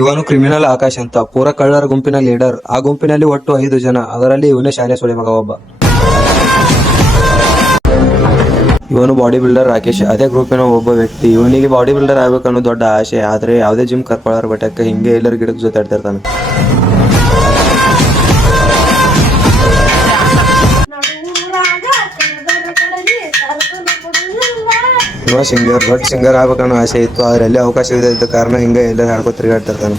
ಇವನು ಕ್ರಿಮಿನಲ್ ಆಕಾಶ್ ಅಂತ, ಪೂರ ಕಳ್ಳರ ಗುಂಪಿನ ಲೀಡರ್. ಆ ಗುಂಪಿನಲ್ಲಿ ಒಟ್ಟು 5 ಜನ, ಅದರಲ್ಲಿ ಇವನೇ ಶಾನೆ ಸುಳಿ ಮಗ ಒಬ್ಬ. ಇವನು ಬಾಡಿ ಬಿಲ್ಡರ್ ರಾಕೇಶ್, ಅದೇ ಗ್ರೂಪಿನ ಒಬ್ಬ ವ್ಯಕ್ತಿ. ಇವನಿಗೆ ಬಾಡಿ ಬಿಲ್ಡರ್ ಆಗ್ಬೇಕನ್ನೋ ದೊಡ್ಡ ಆಸೆ, ಆದ್ರೆ ಯಾವುದೇ ಜಿಮ್ ಕರ್ಕೊಳ್ಳೋರ್ ಬಟ್ಟಕ್ಕೆ ಹಿಂಗೆ ಎಲ್ಲರ ಗಿಡದ ಜೊತೆ ಆಡ್ತಿರ್ತಾನೆ. ಇವ ಸಿಂಗರ್, ದೊಡ್ಡ ಸಿಂಗರ್ ಆಗ್ಬೇಕನ್ನೋ ಆಸೆ ಇತ್ತು, ಆದ್ರೆ ಎಲ್ಲಿ ಅವಕಾಶ ಇದ್ದ ಕಾರಣ ಹಿಂಗೆ ಎಲ್ಲರೂ ಹಾಡ್ಕೊ ತಿರುಗಾಡ್ತಿರ್ತಾನೆ.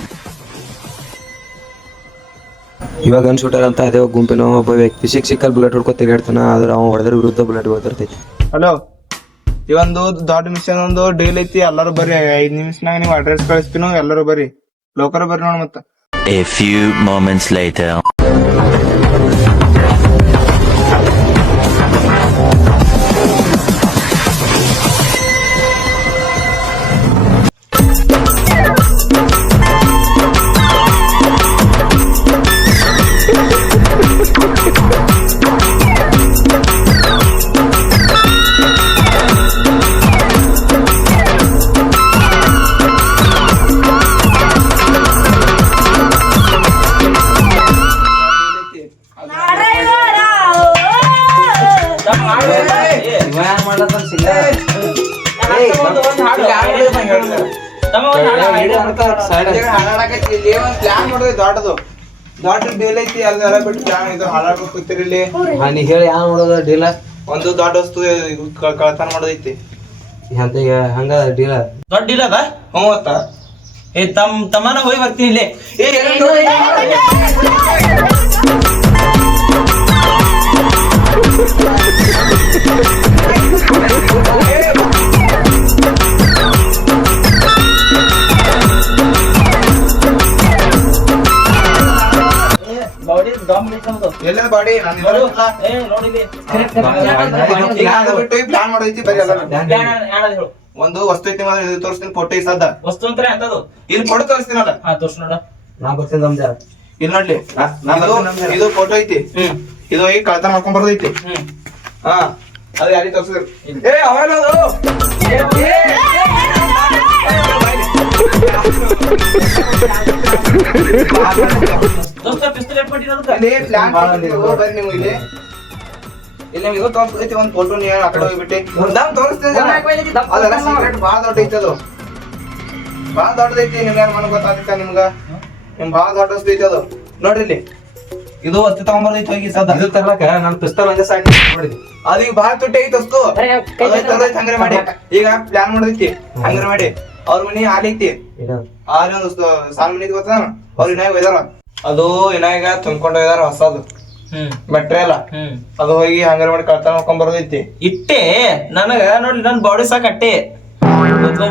ಇವಾಗ ಗನ್ ಶೂಟರ್ ಅಂತ ಅದೇ ಗುಂಪಿನ ಒಬ್ಬ ವ್ಯಕ್ತಿ. ಸಿಕ್ಕಲ್ಲಿ ಬುಲೆಟ್ ಹೊಡ್ಕೊ ತಿರುಗಾಡ್ತಾನ, ಆದ್ರೆ ಅವ ಹೊಡೆದ್ರ ವಿರುದ್ಧ ಬುಲೆಟ್ ಹೋಗ್ತಿರ್ತೈತಿ. ಹಲೋ, ಇವೊಂದು ದೊಡ್ಡ ಮಿಷನ್ ಒಂದು ಡೀಲ್ ಐತಿ. ಎಲ್ಲರೂ ಬರ್ರಿ, 5 ನಿಮಿಷನಾಗ ನೀವು ಅಡ್ರೆಸ್ ಕಳಿಸ್ತೀನೋ, ಎಲ್ಲರೂ ಬರ್ರಿ, ಲೋಕರ ಬರ್ರಿ ನೋಡ್. ಮತ್ತ A few moments later. ದೊಡ್ಡ ಡೀಲ್ ಐತಿ, ಎಲ್ಲ ಬಿಟ್ಟು ಪ್ಲಾನ್ ಇದು ಹಾಳಾಡ್ಬೇಕು ಕೂತಿರಿಲ್ಲಿ. ಹೇಳಿ ಯಾವ ನೋಡೋದ ಡೀಲ? ಒಂದು ದೊಡ್ಡ ವಸ್ತು ಕಳ್ತನ ಮಾಡೋದೈತಿ. ಹಂಗ ಡೀಲ ದೊಡ್ಡ ಡೀಲ್ ಅದ. ಹ್ಞೂ ಅತ್ತ. ತಮ್ಮನ ಹೋಗಿ ಬರ್ತೀನಿ ಇಲ್ಲೇ. ಎಲ್ಲ ಬಾಡಿ ಪ್ಲಾನ್ ಮಾಡೋದೈತಿ. ಬರೀ ಒಂದು ವಸ್ತು ಐತಿ, ಮಾತ್ರ ಇದು ತೋರಿಸ್ತೀನಿ. ಫೋಟೋ ಇಸದ ವಸ್ತು ಅಂತ ಅಂತದು ಇಲ್ಲಿ ಫೋಟೋ ತೋರಿಸ್ತೀನಲ್ಲ. ತೋರ್ಸ್ ನೋಡ. ನಾ ಬರ್ತೀನಿ ನಮ್ದ. ಇಲ್ಲಿ ನೋಡ್ಲಿ, ಇದು ಫೋಟೋ ಐತಿ. ಇದು ಹೋಗಿ ಕಳ್ತನ ಮಾಡ್ಕೊಂಡ್ ಬರೋದೈತಿ. ಹಾ, ಅದು ಯಾರಿಗೆ ತೋರಿಸಿದ್ರು? ಒಂದು ಫೋಟೋ ನೀ ಆ ಕಡೆ ಹೋಗ್ಬಿಟ್ಟೆ ತೋರಿಸ್ತೇನೆ. ಅದೆಲ್ಲ ಸೀಕ್ರೆಟ್ ಭಾಳ ದೊಡ್ಡ ಐತಿ. ಅದು ಭಾಳ ದೊಡ್ಡದೈತಿ. ನಿಮ್ಗೆ ಮನ ಗೊತ್ತಾಗ್ತ? ನಿಮ್ ಭಾಳ ದೊಡ್ಡ ವಸ್ತು ಐತಿ ಅದು. ನೋಡ್ರಿ ಇಲ್ಲಿ, ಇದು ಹೊತ್ತು ತಗೊಂಬರ್ದೈತಿ. ಹೋಗಿ ಸದ ಇದು ತರ್ಲಕ ನನ್ ಪಿಸ್ತೂಲ್ ಒಂದೇ ಸಾಕು ನೋಡಿದ್ವಿ. ಅದು ಈಗ ಭಾಳ ತುಟ್ಟಿ ಐತಿ ಅಷ್ಟು. ಹಂಗಾರೆ ಮಾಡಿ, ಈಗ ಪ್ಲಾನ್ ಮಾಡೈತಿ. ಹಂಗಾರೆ ಮಾಡಿ ಅವ್ರ ಮನಿ ಹಾಲೈತಿ. ಹಾಲಿ ಒಂದು ಸಾಲ್ ಮನಿ ಗೊತ್ತ, ಅವ್ರ ಇನ್ನಾಗ ಒಯ್ದಾರ. ಅದು ಇನ್ನಾಗ ತುಂಬ್ಕೊಂಡು ಒಯ್ದಾರ ಹೊಸದು ಮೆಟ್ರಿಯಲ್ಲ. ಅದು ಹೋಗಿ ಹಂಗಾರೆ ಮಾಡಿ ಕಳ್ತನ ಮಾಡ್ಕೊಂಡ್ ಬರೋದೈತಿ. ಇಟ್ಟೆ ನನಗ ನೋಡಿ, ನನ್ ಬಾಡಿ ಸಾಕ ಅಟ್ಟೆ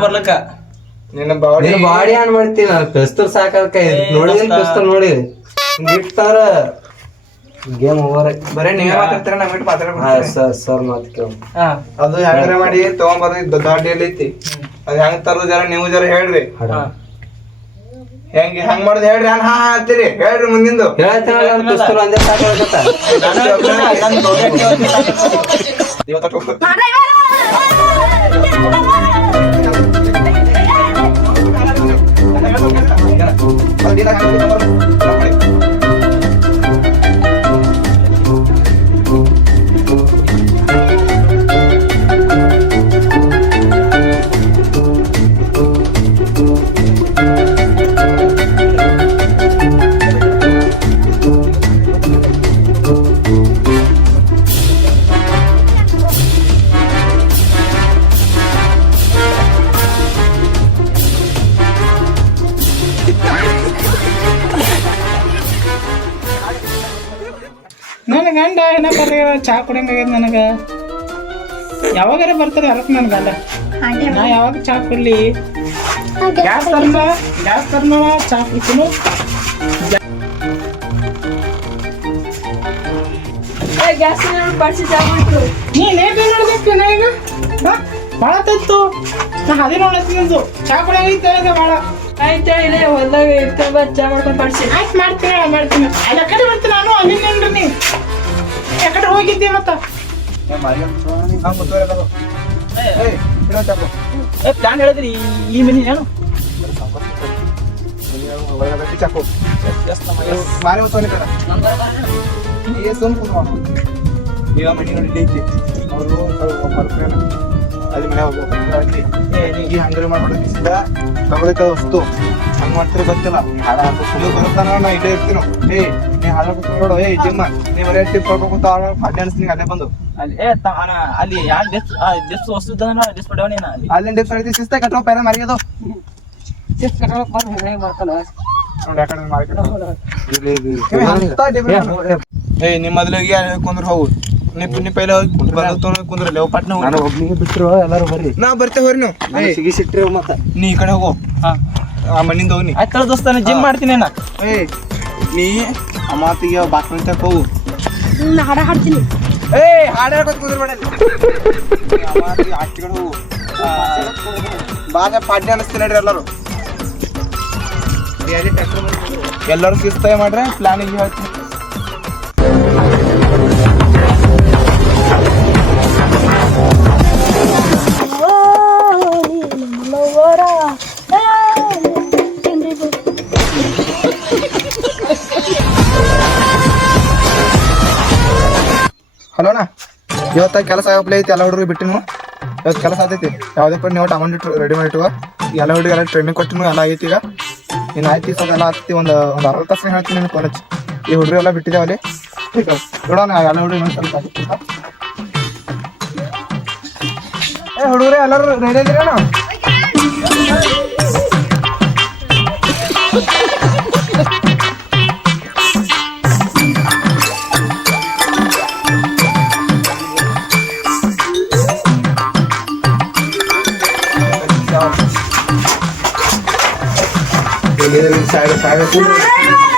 ಬರ್ಲಕ್ಕ. ನಿನ್ನ ಬಾಡಿ ಬಾಡಿ ಏನ್ ಮಾಡ್ತೀನಿ? ನಾನು ಪಿಸ್ತೂಲ್ ಸಾಕ ನೋಡಿದೀನಿ. ಪಿಸ್ತೂಲ್ ನೋಡಿ ಇಟ್ಟಾರ ಗೇಮ್ ಓವರ್. ಬರೇ ನೀವೇ ಮಾತಾಡ್ತೀರ, ನಾ ಬಿಟ್ಟು ಮಾತಾಡ್ಬಿಡ್ತೀನಿ. ಸರ್ ಮಾತು ಕೇಳ. ಅದು ಹೆಂಗಾರೆ ಮಾಡಿ ತಗೊಂಬರ್ದೈತಿ. ದೊಡ್ಡ ಎಲ್ಲೈತಿ. ಅದ್ ಹೆಂಗ್ ತರೋದು ಜರ ನೀವು ಜರ ಹೇಳ್ರಿ. ಹೆಂಗ್ ಮಾಡುದು ಹೇಳ್ರಿ. ಹಾ ಅಂತೀರಿ, ಹೇಳ್ರಿ ಮುಂದಿಂದು. ಪಿಸ್ತೂಲ್ ಒಂದೇ ಸಾಕಾಗತ್ತ. ನನ್ನ ಗಂಡ ಏನ ಬರ್ರಿ ಚಾ ಕುಡಿಯಂಗಾಗ್ಯದ. ನನಗ ಯಾವಾಗಾರ ಬರ್ತಾರೆ ಅರಕ್ ನನ್ ಗಂಡ. ನಾ ಯಾವಾಗ ಚಾ ಕುಡ್ಲಿ? ಗ್ಯಾಸ್ ತರ್ನ ಚಾ ಕುಡ್ತೀನಿ. ನೀನೇನು ನೋಡ್ಬೇಕು ನಾ ಈಗ? ಭಾಳ ತತ್ತು ನಾ ಅದೇ ನೋಡತ್ತೀನಿ. ಚಾ ಕುಡಿಯಂಗ ಭಾಳ ಆಯ್ತಾ ಇಲ್ಲ ಹೊಲ್ದಾಗ ಇರ್ತವ ಚಾ ಮಾಡ್ಕೊಂಡು ಬಡ್ಸಿ. ಆಯ್ತು ಮಾಡ್ತೀನಿ. ಅಲ್ಲ ಕಡೆ ಬರ್ತೀನಿ ನಾನು. ಅಲ್ಲಿಂದ ನೀ ಯಾಕಡೆ ಹೋಗಿದ್ದೆ ಮತ್ತ? ಇನ್ನೊಂದ್ ಚಾಕು ಏ ಪ್ಲಾನ್ ಹೇಳಿದ್ರಿ ಈ ಮಿನಿ ಏನು ಒಳಗಡೆ ಚಾಕು ಮಾರಿ ಹೊತ್ತವನಿ ಕಣ ಈಗ ಸುಮ್ ಕೂತ್ಕೊಂಡು ಈಗ ಮನಿ ನೋಡಿ ಐತಿ ಅವರು ಬರ್ತಾನೆ ಅಲ್ಲಿ ಮನೆ ಹೋಗ್ಬೇಕು ಈಗ ಹಂಗಾರೆ ಮಾಡ್ಬಿಡಿಸಿದ ತಗೊಳಿಕ ವಸ್ತು ಹಂಗ್ ಮಾಡ್ತಿರೋ ಗೊತ್ತಿಲ್ಲ ನೀವು ಬರ್ತಾನ ನಾ ಇಲ್ಲೇ ಇರ್ತೀನೋ ನೀ ಹಾಳಾಡ್ಬೇಕು ನೋಡು ಜಿಮ್ಮ ನೀ ಬರೀ ಟಿಪ್ ಕೊಡ್ಬೇಕು ಅಡ್ಡ ಅನ್ಸ್ತೀನಿ ಅಲ್ಲೇ ಬಂದು ಅಲ್ಲಿ ಅಲ್ಲಿ ಯಾಕೆ ಡಿಸ್ ವಸ್ತು ಡಿಸ್ ಪಡವನಿ ಅಲ್ಲಿ ಅಲ್ಲಿಂದ ಡಿಪ್ಸ್ ಹೊಡಿತಿ ಶಿಸ್ತ ಕಟ್ಟೋ ಪೈನ ಮರಿಯೋದು ನೋಡಿ ಯಾಕಡೆ ನಿಮ್ಮ ಮೊದಲಿಗೆ ಕುಂದ್ರ ಹೋಗು ನೀ ಪೈಲೆ ಹೋಗಿ ಕುಂದ್ರಲ್ಲಿ ಅವು ಪಟ್ನ ನಾನು ಒಬ್ನಿಗೆ ಬಿಟ್ಟರು ಎಲ್ಲರೂ ಬರ್ರಿ ನಾ ಬರ್ತೇವೆ ಹೋರಿ ನೀವು ಸಿಗಿಸಿಟ್ರಿ ಮತ್ತೆ ನೀ ಈ ಕಡೆ ಹೋಗು ಆ ಮಣ್ಣಿಂದ ಹೋಗಿ ಆಯ್ತು ದೋಸ್ತ ಜಿಮ್ ಮಾಡ್ತೀನಿ ನಾ ನೀ ಆ ಮಾತಿಗೆ ಬಾಕ್ಲ ತಕ ಹೋಗು ಹಾಡ ಹಾಡ್ತೀನಿ ಹಾಡು ಹೇಳ್ಕೊತ ಕುಂದ್ರಬೇಡ ಆ ಮಾತಿಗೆ ಆಚೆ ಕಡೆ ಹೋಗು ಬಾಗ ಪಾಡ್ಯ ಅನಿಸ್ತೀನಿ ನೋಡ್ರಿ ಎಲ್ಲರೂ ಶಿಸ್ತಾಗಿ ಮಾಡ್ರೆ ಪ್ಲಾನಿಂಗ್ ಹೇಳ್ತೀನಿ ಹಲೋನಾ ಇವತ್ತ ಕೆಲಸ ಆಗಪ್ಲೆ ಐತಿ ಎಲ್ಲ ಹುಡುಗರು ಬಿಟ್ಟಿನು ಇವತ್ತು ಕೆಲಸ ಆಗೈತಿ ಯಾವುದೇ ಪರ್ ನೀವು ಟಮಂಡ್ ರೆಡಿ ಮಾಡಿಟ್ಟುವ ಎಲ್ಲ ಹುಡುಗರು ಟ್ರೈನಿಂಗ್ ಕೊಟ್ಟಿನು ಎಲ್ಲ ಆಗೈತಿ ಈಗ ಇನ್ನು ಆಯ್ತು ಸರ್ ಎಲ್ಲ ಆಗ್ತಿ ಒಂದು ಅರ್ಧ ತಾಸು ಹೇಳ್ತೀನಿ ನಿಮ್ಗೆ ಕಾಲೇಜ್ ಈ ಹುಡುಗರು ಎಲ್ಲ ಬಿಟ್ಟಿದ್ದೇವೆ ಅಲ್ಲಿ ठीक है ನೋಡೋಣ ಎಲ್ಲ ಹುಡುಗರು ಇನ್ನೊಂದು ಸ್ವಲ್ಪ ಹುಡುಗರೇ ಎಲ್ಲರೂ ರೆಡಿ ಇದ್ದೀರೇನು side